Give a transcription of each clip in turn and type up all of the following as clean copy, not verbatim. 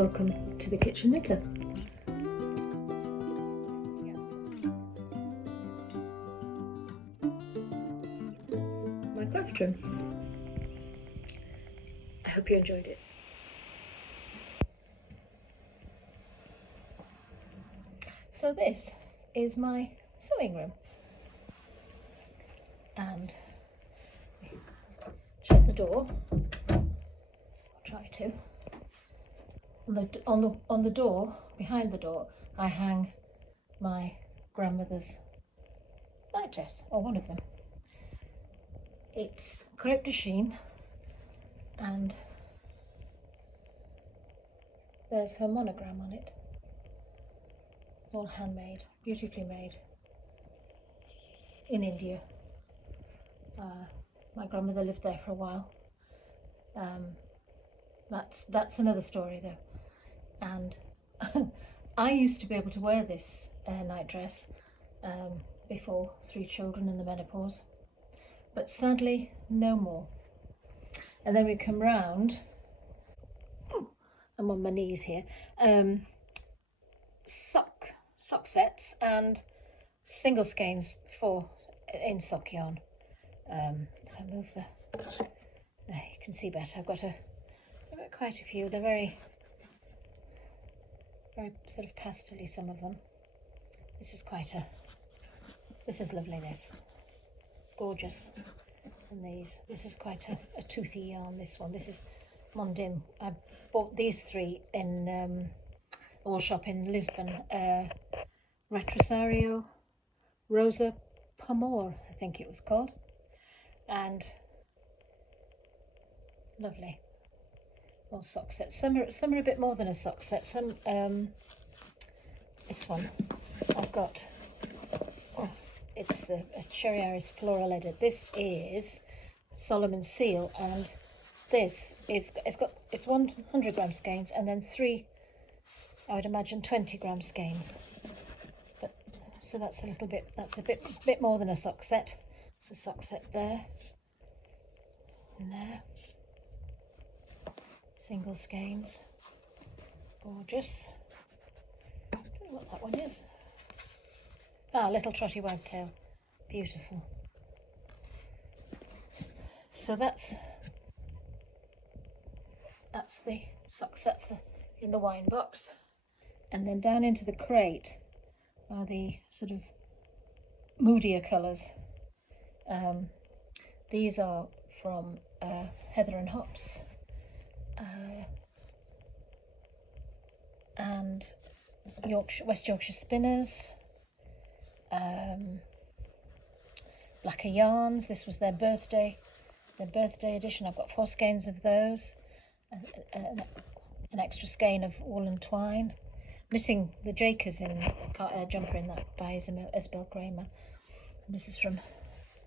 welcome to the Kitchen Knitter. My craft room. I hope you enjoyed it. So this is my sewing room, and shut the door. I'll try to. On the door, behind the door, I hang my grandmother's nightdress, or one of them. It's crepe de chine, and there's her monogram on it. It's all handmade, beautifully made in India. My grandmother lived there for a while. That's another story though. And I used to be able to wear this nightdress before 3 children and the menopause, but sadly no more. And then we come round. I'm on my knees here. Sock sets and single skeins in sock yarn. If I move there you can see better. I've got quite a few. They're very sort of pastel-y, some of them. This is lovely, this. Gorgeous. And this is quite a toothy yarn, this one. This is Mondim. I bought these 3 in a wool shop in Lisbon. Retrosario Rosa Pomor, I think it was called. And lovely. All sock sets. Some are a bit more than a sock set. Some this one I've got. It's a Cherry Iris floral edit. This is Solomon's Seal, and this is it's 100 gram skeins and then 3, I would imagine 20 gram skeins. But so that's a bit more than a sock set. It's a sock set there and there. Single skeins, gorgeous. I don't know what that one is. Little trotty wagtail, beautiful. So that's the socks. That's in the wine box, and then down into the crate are the sort of moodier colours. These are from Heather and Hops. And West Yorkshire Spinners, Blacker Yarns. This was their birthday edition. I've got 4 skeins of those, an extra skein of wool and twine. Knitting the Jakers in jumper in that by Isabel Kramer. And this is from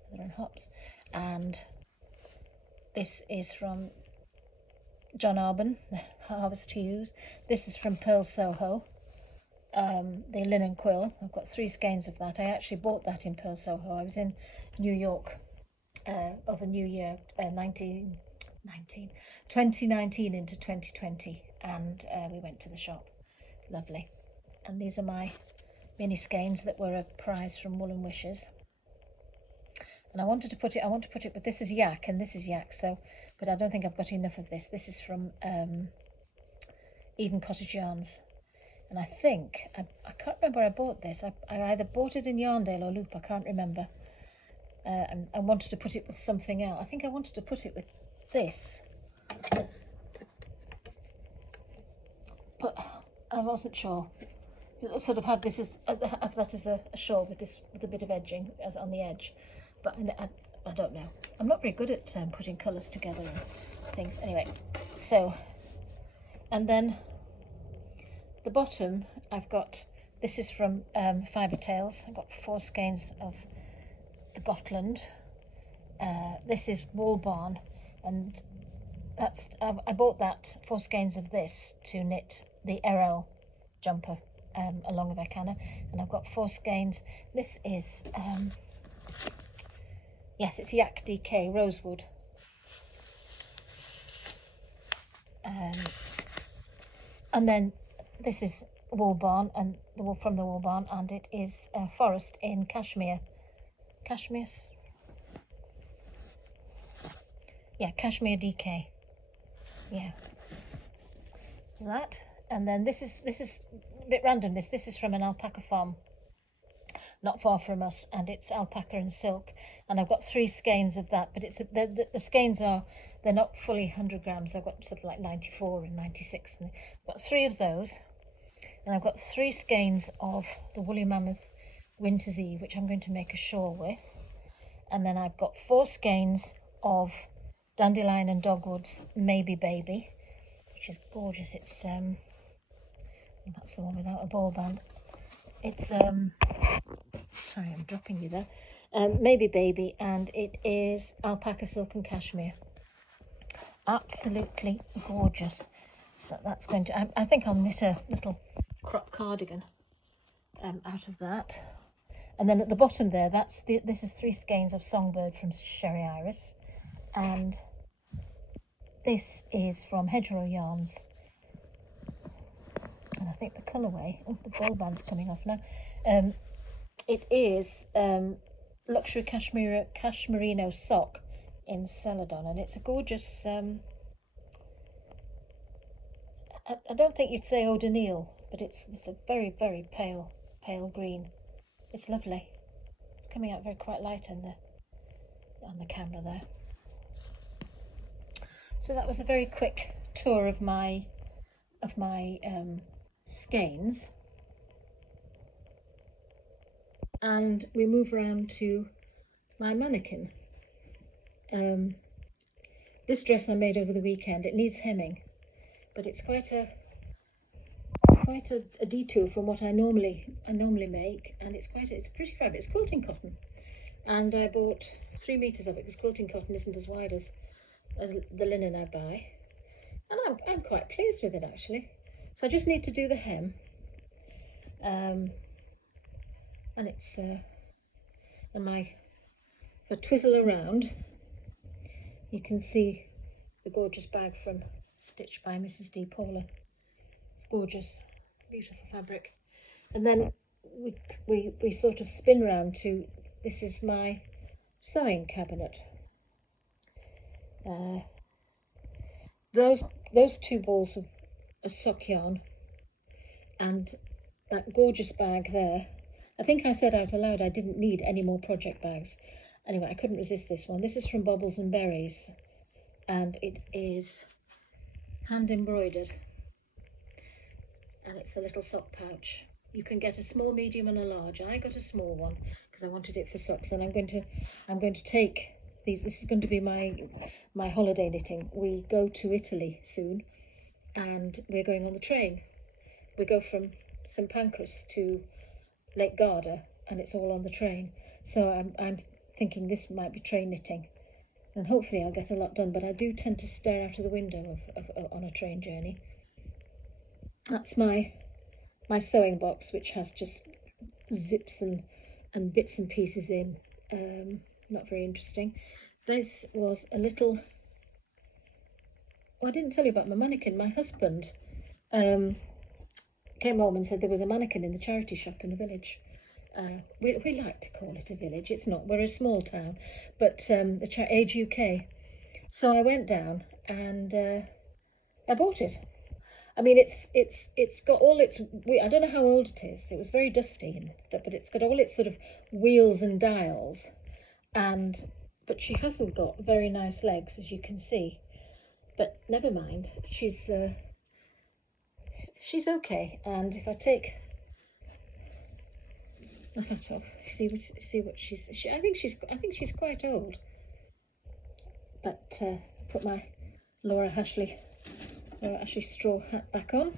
Heather and Hops, and this is from John Arbon, the Harvest Hues. This is from Pearl Soho, the linen quill. I've got 3 skeins of that. I actually bought that in Pearl Soho. I was in New York over New Year 2019 into 2020, and we went to the shop. Lovely. And these are my mini skeins that were a prize from Wool and Wishes. And I want to put it, but this is yak and this is yak, so, but I don't think I've got enough of this. This is from Eden Cottage Yarns. And I think, I can't remember where I bought this. I either bought it in Yarndale or Loop, I can't remember. And I wanted to put it with something else. I think I wanted to put it with this. But I wasn't sure. You'll sort of have this have that as a shawl with a bit of edging as on the edge. But I don't know. I'm not very good at putting colours together and things. Anyway, so, and then the bottom, I've got, this is from Fibre Tales. I've got 4 skeins of the Gotland. This is Wool Barn, and that's I bought that 4 skeins of this to knit the Errol jumper along with Icana, and I've got 4 skeins. This is yes, it's Yak DK Rosewood. And then this is wool barn, and the wool from the wool barn, and it is a forest in cashmere. Cashmere? Yeah, cashmere DK. Yeah. That. And then this is a bit random. This is from an alpaca farm not far from us, and it's alpaca and silk, and I've got 3 skeins of that, but it's the skeins they're not fully 100 grams. I've got sort of like 94 and 96, and I've got 3 of those, and I've got 3 skeins of the woolly mammoth winter's eve, which I'm going to make a shawl with, and then I've got 4 skeins of dandelion and dogwoods maybe baby, which is gorgeous. It's that's the one without a ball band. It's sorry, I'm dropping you there. Maybe baby, and it is alpaca, silk and cashmere. Absolutely gorgeous. So that's going to, I think I'll knit a little crop cardigan out of that. And then at the bottom there, this is 3 skeins of songbird from Sherry Iris, and this is from Hedgerow Yarns. And I think the colourway, oh, the ball band's coming off now. It is luxury cashmerino sock in celadon, and it's a gorgeous. I don't think you'd say eau de Nil, but it's a very, very pale green. It's lovely. It's coming out very quite light on the camera there. So that was a very quick tour of my skeins, and we move around to my mannequin. This dress I made over the weekend. It needs hemming, but it's quite a detour from what I normally make, and it's a pretty fabric. It's quilting cotton, and I bought 3 meters of it because quilting cotton isn't as wide as the linen I buy, and I'm quite pleased with it actually. So I just need to do the hem, and it's if I twizzle around, you can see the gorgeous bag from Stitch by Mrs. D. Paula. It's gorgeous, beautiful fabric. And then we sort of spin round to, this is my sewing cabinet. Those 2 balls of a sock yarn and that gorgeous bag there. I think I said out aloud I didn't need any more project bags. Anyway, I couldn't resist this one. This is from Bobbles and Berries, and it is hand embroidered, and it's a little sock pouch. You can get a small, medium and a large. I got a small one because I wanted it for socks, and I'm going to take these. This is going to be my holiday knitting. We go to Italy soon, and we're going on the train. We go from St Pancras to Lake Garda, and it's all on the train. So I'm thinking this might be train knitting, and hopefully I'll get a lot done. But I do tend to stare out of the window on a train journey. That's my sewing box, which has just zips and bits and pieces in. Not very interesting. This was a little. Oh, I didn't tell you about my mannequin. My husband came home and said there was a mannequin in the charity shop in the village. We like to call it a village. It's not. We're a small town, but the Age UK. So I went down and I bought it. I mean, it's got all its. I don't know how old it is. It was very dusty and stuff, but it's got all its sort of wheels and dials, but she hasn't got very nice legs, as you can see. But never mind. She's okay. And if I take the hat off, see what she's. I think she's quite old. But put my Laura Ashley straw hat back on.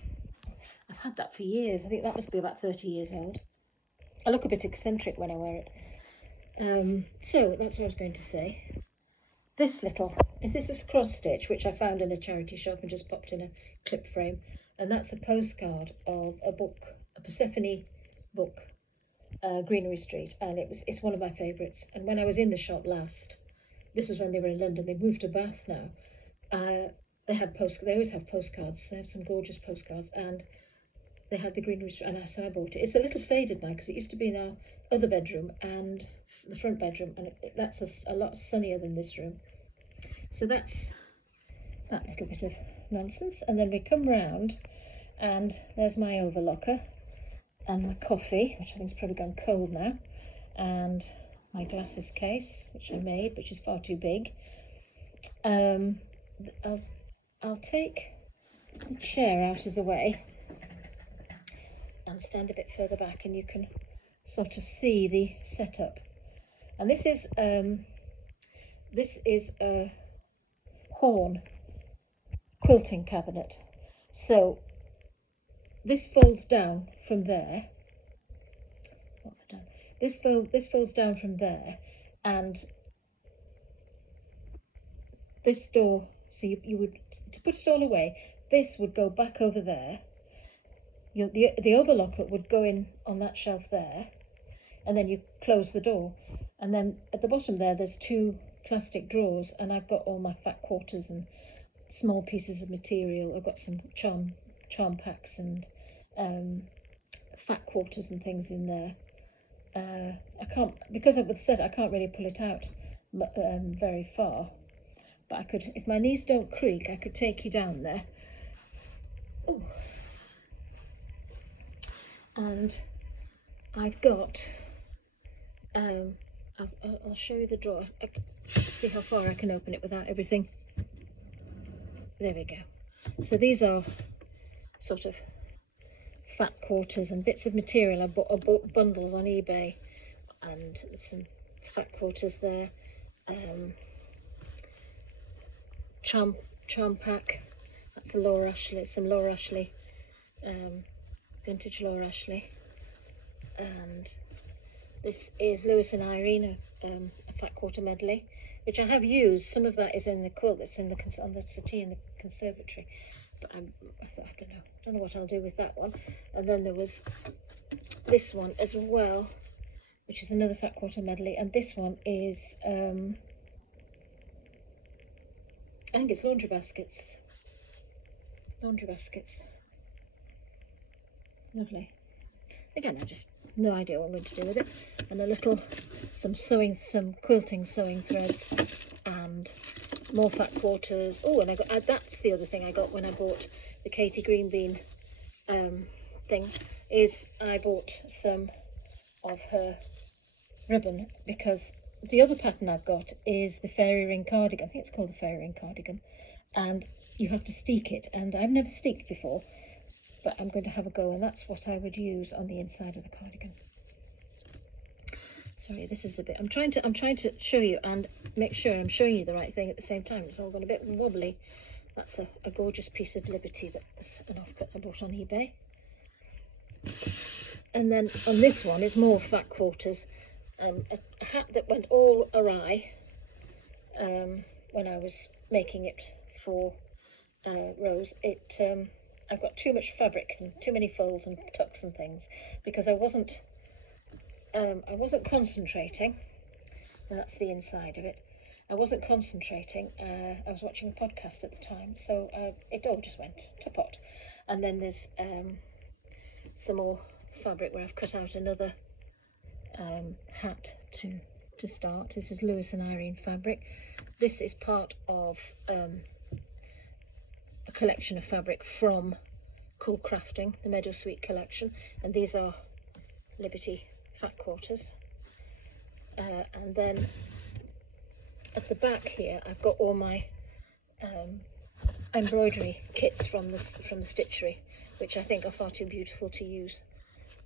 I've had that for years. I think that must be about 30 years old. I look a bit eccentric when I wear it. So that's what I was going to say. This is a cross stitch, which I found in a charity shop and just popped in a clip frame. And that's a postcard of a book, a Persephone book, Greenery Street. And it's one of my favourites. And when I was in the shop last, this was when they were in London, they moved to Bath now. they always have postcards. They have some gorgeous postcards, and they had the greenery, and so I bought it. It's a little faded now because it used to be in our other bedroom and the front bedroom, and that's a lot sunnier than this room. So that's that little bit of nonsense. And then we come round, and there's my overlocker and my coffee, which I think is probably gone cold now, and my glasses case, which I made, which is far too big. I'll take the chair out of the way and stand a bit further back, and you can sort of see the setup. And this is a horn quilting cabinet. So this folds down from there. What have I done? This folds down from there, and this door. So you would, to put it all away, this would go back over there. The overlocker would go in on that shelf there, and then you close the door. And then at the bottom there's 2 plastic drawers, and I've got all my fat quarters and small pieces of material. I've got some charm packs and fat quarters and things in there. I can't, because of the set, I can't really pull it out very far. But I could, if my knees don't creak, I could take you down there. Ooh. And I've got, I'll show you the drawer. See how far I can open it without everything. There we go. So these are sort of fat quarters and bits of material. I bought bundles on eBay, and some fat quarters there. Charm pack. That's a Laura Ashley. Some Laura Ashley, vintage Laura Ashley. And this is Lewis and Irene, a fat quarter medley, which I have used. Some of that is in the quilt that's in on the settee in the conservatory. But I thought, I don't know what I'll do with that one. And then there was this one as well, which is another fat quarter medley, and this one is I think it's laundry baskets. Lovely. Again, I just no idea what I'm going to do with it. And a little some quilting sewing threads, and more fat quarters. Oh, and I got that's the other thing I got when I bought the Katie Greenbean thing, is I bought some of her ribbon, because the other pattern I've got is the fairy ring cardigan. I think it's called the fairy ring cardigan, and you have to steek it, and I've never steeked before, but I'm going to have a go, and that's what I would use on the inside of the cardigan. Sorry, this is a bit, I'm trying to show you and make sure I'm showing you the right thing at the same time. It's all gone a bit wobbly. That's a gorgeous piece of Liberty that was an offcut I bought on eBay. And then on this one is more fat quarters. A hat that went all awry when I was making it for Rose. I've got too much fabric and too many folds and tucks and things, because I wasn't concentrating. That's the inside of it. I wasn't concentrating. I was watching a podcast at the time, so it all just went to pot. And then there's some more fabric where I've cut out another hat to start. This is Lewis and Irene fabric. This is part of a collection of fabric from Cool Crafting, the Meadow Sweet collection, and these are Liberty fat quarters. And then at the back here, I've got all my embroidery kits from the stitchery, which I think are far too beautiful to use.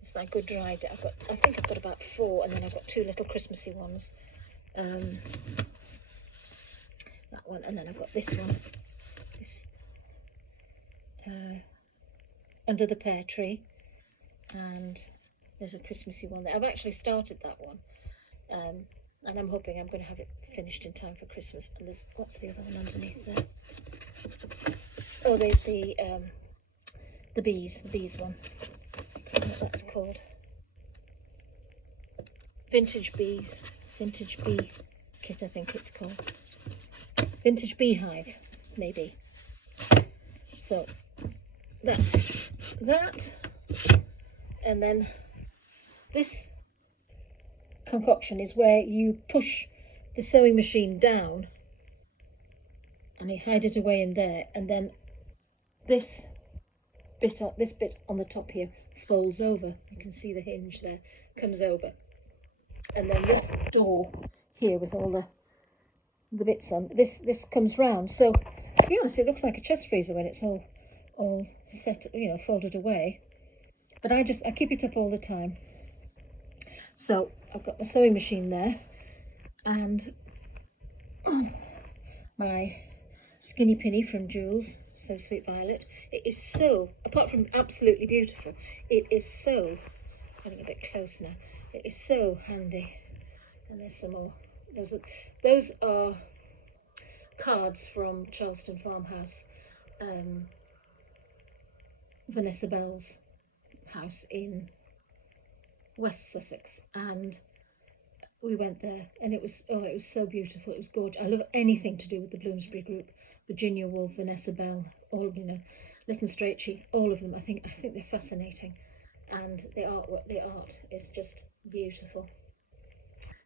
It's like good dried. I think I've got about 4, and then I've got 2 little Christmassy ones. That one, and then I've got this one. This under the pear tree, and there's a Christmassy one there. I've actually started that one, and I'm hoping I'm going to have it finished in time for Christmas. And there's, what's the other one underneath there? Oh, the bees one. I don't know what that's called. Vintage bee kit, I think it's called. Vintage beehive, maybe. So that's that. And then this concoction is where you push the sewing machine down and you hide it away in there, and then this bit on the top here folds over. You can see the hinge there comes over, and then this door here with all the bits on this comes round. So to be honest, it looks like a chest freezer when it's all set, you know, folded away. But I keep it up all the time. So I've got my sewing machine there, and my Skinny Pinny from Jules, So Sweet Violet. It is so, apart from absolutely beautiful, it is so, getting a bit close now, it is so handy. And there's some more. Those are cards from Charleston Farmhouse, Vanessa Bell's house in West Sussex, and we went there, and it was so beautiful. It was gorgeous. I love anything to do with the Bloomsbury group, Virginia Woolf, Vanessa Bell, all, you know, Lytton Strachey, all of them. I think they're fascinating, and the art is just beautiful.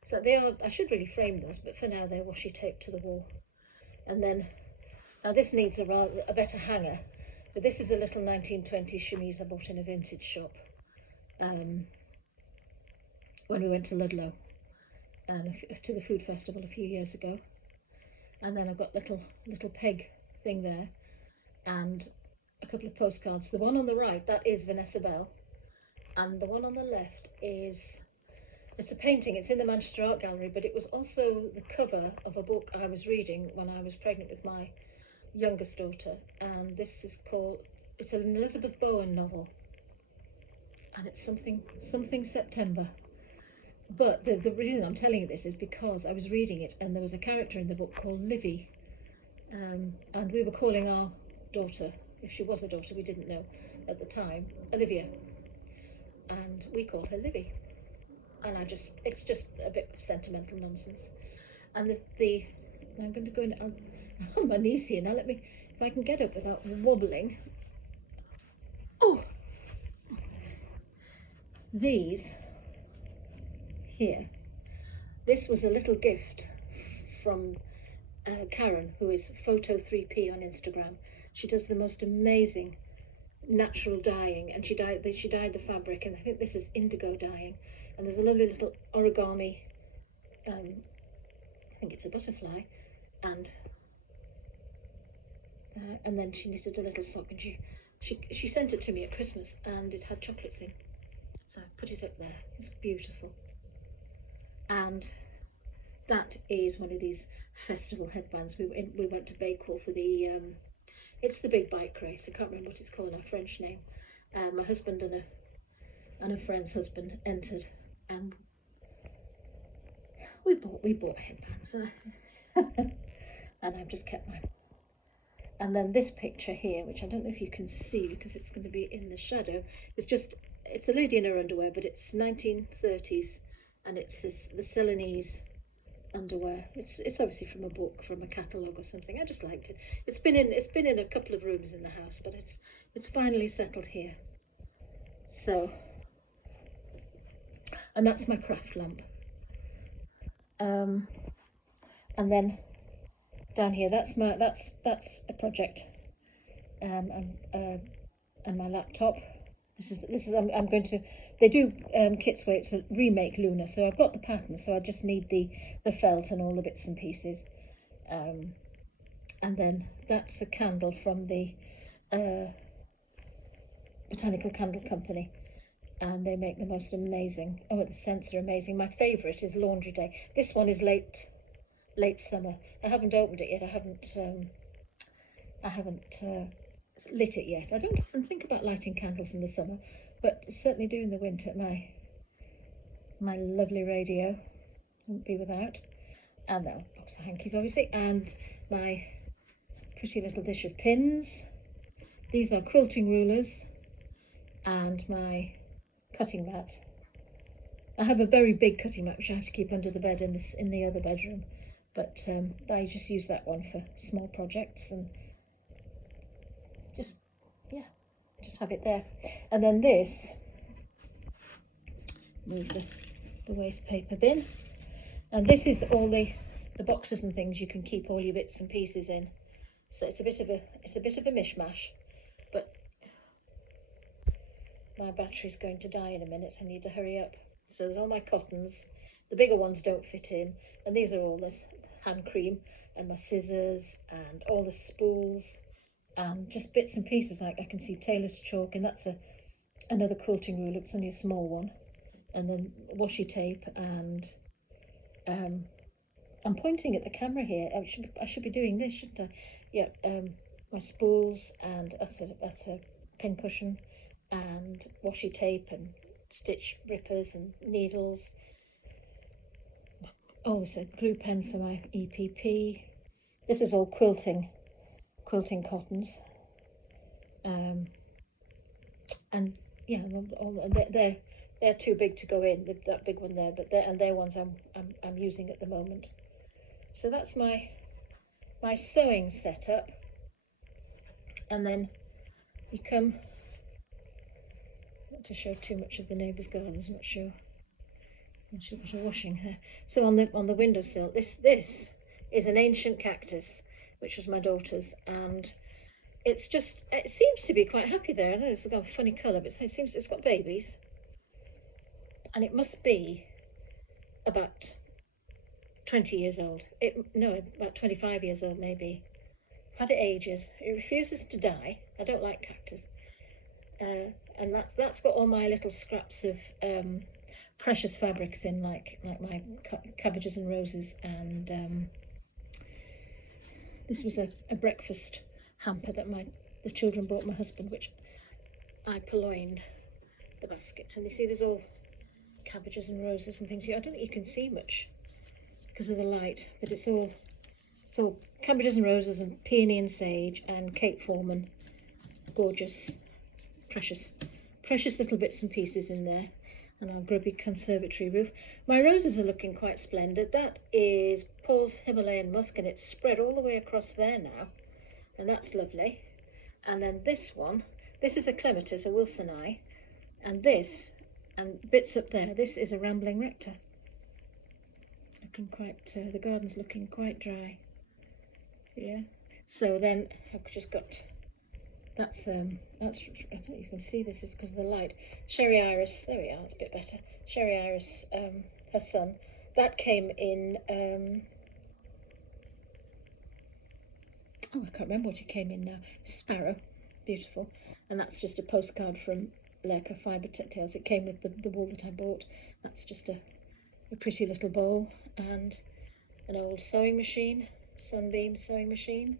So they are. I should really frame those, but for now they're washi taped to the wall. And then now this needs a better hanger, but this is a little 1920s chemise I bought in a vintage shop when we went to Ludlow to the food festival a few years ago. And then I've got little peg thing there, and a couple of postcards. The one on the right, that is Vanessa Bell, and the one on the left it's a painting. It's in the Manchester Art Gallery, but it was also the cover of a book I was reading when I was pregnant with my youngest daughter, and this is it's an Elizabeth Bowen novel, and it's something September. But the reason I'm telling you this is because I was reading it, and there was a character in the book called Livy, and we were calling our daughter, if she was a daughter, we didn't know at the time, Olivia, and we called her Livy. And it's just a bit of sentimental nonsense. And I'm going to go on my knees here now. If I can get up without wobbling. Oh, these here. This was a little gift from Karen, who is Photo3P on Instagram. She does the most amazing natural dyeing, and she dyed the fabric, and I think this is indigo dyeing. And there's a lovely little origami, I think it's a butterfly, and then she knitted a little sock, and she sent it to me at Christmas, and it had chocolates in, so I put it up there. It's beautiful. And that is one of these festival headbands. We went to Bakewell for the it's the big bike race. I can't remember what it's called, our French name. My husband and a friend's husband entered, and we bought headbands, and I've just kept mine. And then this picture here, which I don't know if you can see because it's going to be in the shadow, it's a lady in her underwear, but it's 1930s, and it's the Celanese underwear. It's obviously from a book, from a catalogue or something. I just liked it. It's been in a couple of rooms in the house, but it's finally settled here. So, and that's my craft lamp. And then down here, that's a project, and my laptop. I'm going to. They do kits where it's a remake Luna, so I've got the pattern. So I just need the felt and all the bits and pieces. And then that's a candle from the Botanical Candle Company, and they make the most amazing. Oh, the scents are amazing. My favourite is Laundry Day. This one is late summer. I haven't opened it yet. I haven't lit it yet. I don't often think about lighting candles in the summer, but certainly do in the winter. My lovely radio won't be without, and that box of hankies obviously, and my pretty little dish of pins. These are quilting rulers, and my cutting mat. I have a very big cutting mat which I have to keep under the bed in the other bedroom, but I just use that one for small projects and just just have it there. And then this, move the waste paper bin, and this is all the boxes and things you can keep all your bits and pieces in. So it's a bit of a mishmash, but my battery's going to die in a minute. I need to hurry up. So there's all my cottons. The bigger ones don't fit in, and these are all this hand cream and my scissors and all the spools and just bits and pieces. Like I can see tailor's chalk, and that's another quilting ruler. It's only a small one, and then washi tape, and I'm pointing at the camera here. I should be doing this, shouldn't I? Yeah, my spools, and that's a pin cushion, and washi tape and stitch rippers and needles. Oh, there's a glue pen for my EPP. This is all quilting cottons. And yeah, they're too big to go in. That big one there, but they're ones I'm using at the moment. So that's my sewing setup. And then you come. Not to show too much of the neighbour's garden. I'm not sure. What I'm washing here. So on the windowsill, this is an ancient cactus, which was my daughter's, and it seems to be quite happy there. I don't know if it's got a funny colour, but it seems it's got babies, and it must be about 20 years old. About 25 years old maybe. Had it ages. It refuses to die. I don't like cactus, and that's got all my little scraps of precious fabrics in, like my cabbages and roses, and this was a breakfast hamper that the children bought my husband, which I purloined the basket. And you see there's all cabbages and roses and things here. I don't think you can see much because of the light, but it's all cabbages and roses and peony and sage and Cape Foreman, gorgeous, precious little bits and pieces in there. And our grubby conservatory roof. My roses are looking quite splendid. That is Paul's Himalayan musk, and it's spread all the way across there now, and that's lovely. And then this one, this is a clematis, a wilsoni, and this, and bits up there, this is a rambling rector. Looking quite, the garden's looking quite dry. Yeah. So then I've just got, that's I don't know if you can see this, is because of the light. Sherry Iris, there we are, it's a bit better. Sherry Iris, her son, that came in, I can't remember what it came in now. Sparrow, beautiful. And that's just a postcard from Lurker Fibre Tales. It came with the wool that I bought. That's just a pretty little bowl, and an old sewing machine, Sunbeam sewing machine.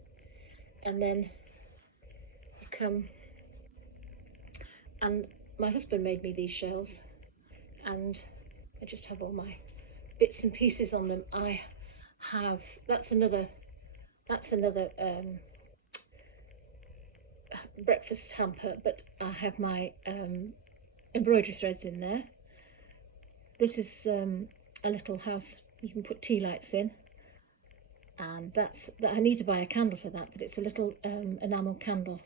And then come, and my husband made me these shelves, and I just have all my bits and pieces on them. I have, that's another breakfast hamper, but I have my embroidery threads in there. This is a little house you can put tea lights in, and that I need to buy a candle for that, but it's a little enamel candle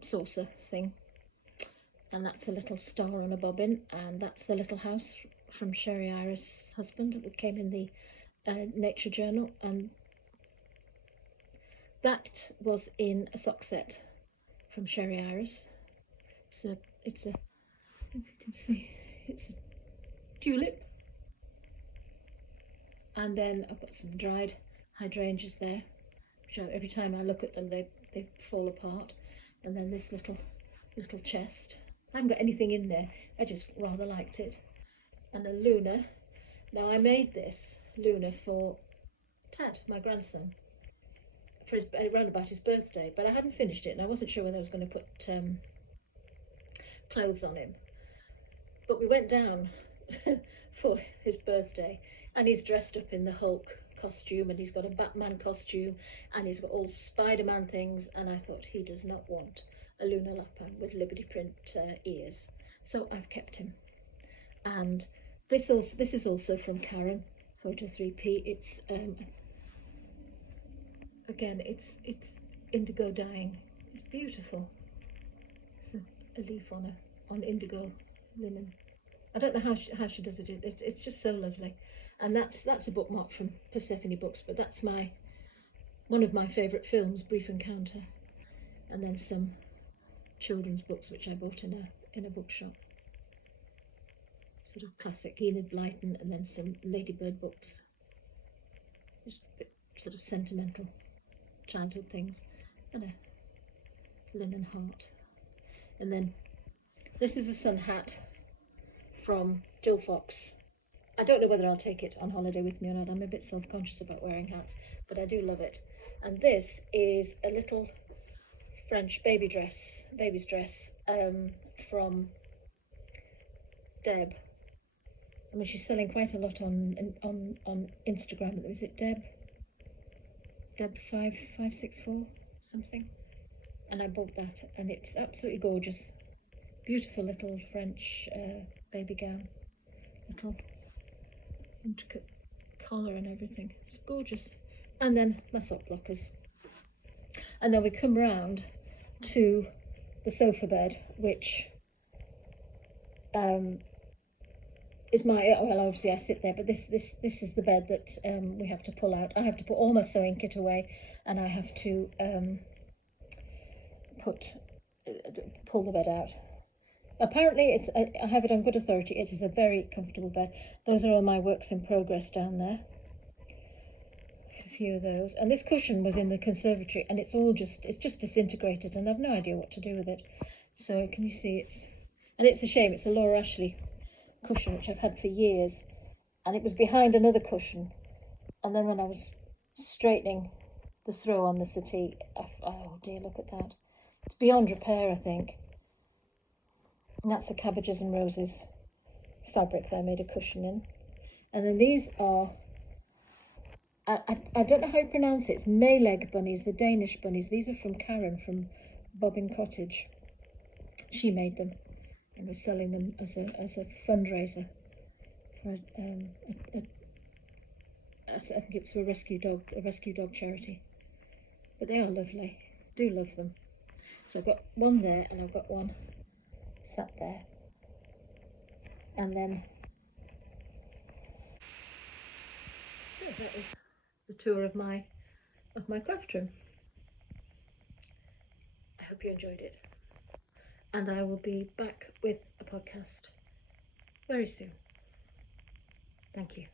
saucer thing, and that's a little star on a bobbin, and that's the little house from Sherry Iris' husband. It came in the Nature Journal, and that was in a sock set from Sherry Iris. So it's a, if you can see, it's a tulip, and then I've got some dried hydrangeas there, which every time I look at them they fall apart. And then this little chest. I haven't got anything in there, I just rather liked it. And a Luna. Now I made this Luna for Tad, my grandson, for around about his birthday, but I hadn't finished it, and I wasn't sure whether I was going to put clothes on him. But we went down for his birthday, and he's dressed up in the Hulk costume, and he's got a Batman costume, and he's got all Spider-Man things, and I thought he does not want a Luna Lapin with Liberty print ears, so I've kept him. And this is also from Karen, photo 3P. It's again, it's indigo dyeing. It's beautiful. It's a leaf on indigo linen. I don't know how she does it. It's just so lovely. And that's a bookmark from Persephone Books, but that's one of my favourite films, Brief Encounter, and then some children's books which I bought in a bookshop. Sort of classic Enid Blyton, and then some Ladybird books. Just a bit sort of sentimental childhood things, and a linen heart. And then this is a sun hat from Jill Fox. I don't know whether I'll take it on holiday with me or not. I'm a bit self-conscious about wearing hats, but I do love it. And this is a little French baby's dress from Deb. I mean, she's selling quite a lot on Instagram. Is it Deb 5564 something? And I bought that, and it's absolutely gorgeous. Beautiful little French baby gown, little intricate collar and everything. It's gorgeous. And then my sock blockers. And then we come round to the sofa bed, which is my, well, obviously I sit there, but this is the bed that we have to pull out. I have to put all my sewing kit away, and I have to pull the bed out. Apparently, I have it on good authority. It is a very comfortable bed. Those are all my works in progress down there. A few of those. And this cushion was in the conservatory, and it's just disintegrated, and I've no idea what to do with it. So can you see it's a shame. It's a Laura Ashley cushion which I've had for years, and it was behind another cushion, and then when I was straightening the throw on the settee, oh dear, look at that. It's beyond repair, I think. And that's the Cabbages and Roses fabric that I made a cushion in. And then these are, I don't know how you pronounce it. It's Mayleg bunnies, the Danish bunnies. These are from Karen from Bobbin Cottage. She made them and was selling them as a fundraiser for I think it was for a rescue dog charity. But they are lovely. Do love them. So I've got one there, and I've got one sat there, and then so that is the tour of my craft room. I hope you enjoyed it, and I will be back with a podcast very soon. Thank you.